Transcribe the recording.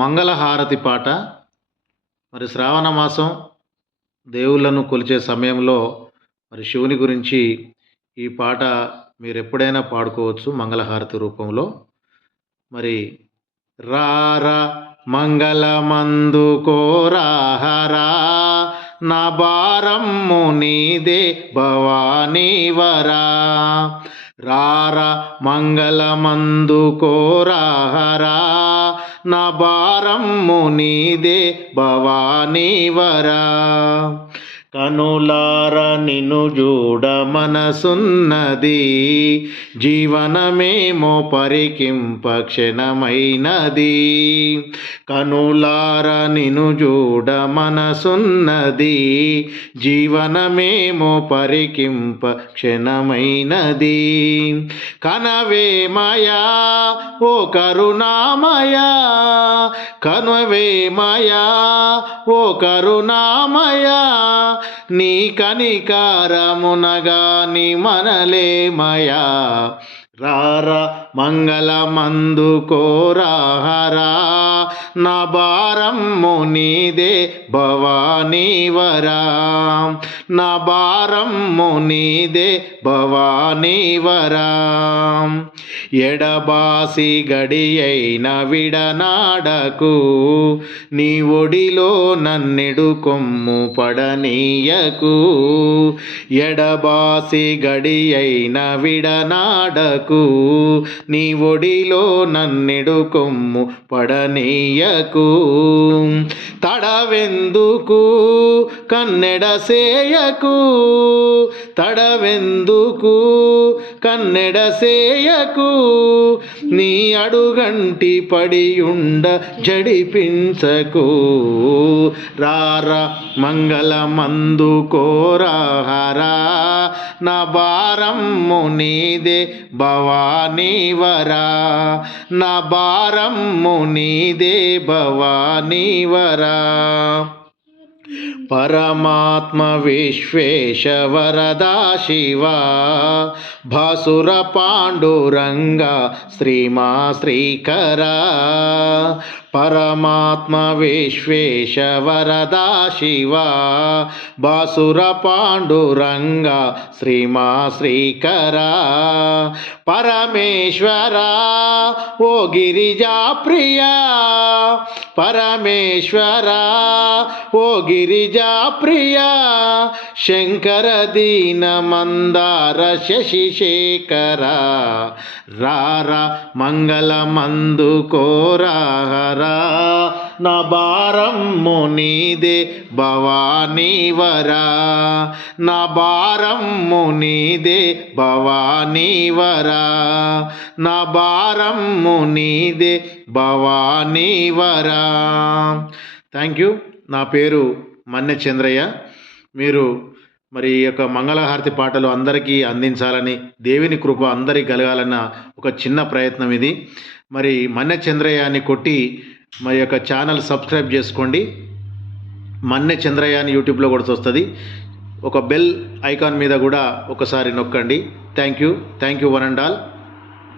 మంగళహారతి పాట. మరి శ్రావణ మాసం దేవుళ్ళను కొలిచే సమయంలో మరి శివుని గురించి ఈ పాట మీరెప్పుడైనా పాడుకోవచ్చు మంగళహారతి రూపంలో. మరి రారా మంగళమందుకోరాహరా నా భారమ్ము నీదే భవానీవరా. రారా మంగళమందుకోరాహరా నా భారమ్ము నీదే భవానీవరా. కనులార నిన్ను చూడ మనసున్నది, జీవనమేమో పరికింప క్షణమైనది. కనులార నిన్ను చూడ మనసున్నది, జీవనమేమో పరికింప క్షణమైనది. కనవేమయా ఓ కరుణామయా, కనవేమయా ఓ కరుణామయా, నీ కనికారమునగాని మనలేమయా. రారా మంగళమందుకోరాహరా నా భారమ్ము నీదే భవానీవరా. నా భారమ్ము నీదే భవానీవరా. ఎడబాసి గడియైన విడనాడకు, నీ ఒడిలో నన్నెడు కొమ్ము పడనీయకు. ఎడబాసి గడియైన విడనాడకు, నీ ఒడిలో నన్నెడు కొమ్ము పడనీయకు. తడవెందుకు కన్నెడసేయకు, తడవెందుకు కన్నెడసేయకు, నీ అడుగంటి పడియుండ జడిపించకు. రారా మంగళమందుకోరాహరా నా భారమ్ము నీదే భవానీవరా. నా భారమ్ము నీదే భవానీవరా. పరమాత్మ విశ్వేశ వరదా శివా, భాసుర పాండురంగ శ్రీమా శ్రీకరా. పరమాత్మ విశ్వేశ వరదా శివా, భాసుర పాండురంగ శ్రీమా శ్రీకరా. పరమేశ్వరా ఓ గిరిజా ప్రియా, పరమేశ్వరా ఓ గిరిజా ప్రియా, శంకర దీన మందార శశిశేఖరా. రారా మంగళమందుకోరాహరా నా భారమ్ము నీదే భవానీవరా. నా భారమ్ము నీదే భవానీవరా. నా భారమ్ము నీదే భవానీవరా. Thank you. నా పేరు మన్నె చంద్రయ్య. మీరు మరి ఈ యొక్క మంగళహారతి పాటలు అందరికీ అందించాలని, దేవుని కృప అందరికీ కలగాలన్న ఒక చిన్న ప్రయత్నం ఇది. మరి మన్నె చంద్రయ్య అని కొట్టి మరి యొక్క ఛానల్ సబ్స్క్రైబ్ చేసుకోండి. మన్నె చంద్రయ్య అని యూట్యూబ్లో కూడా వస్తుంది. ఒక బెల్ ఐకాన్ మీద కూడా ఒకసారి నొక్కండి. Thank you one and all.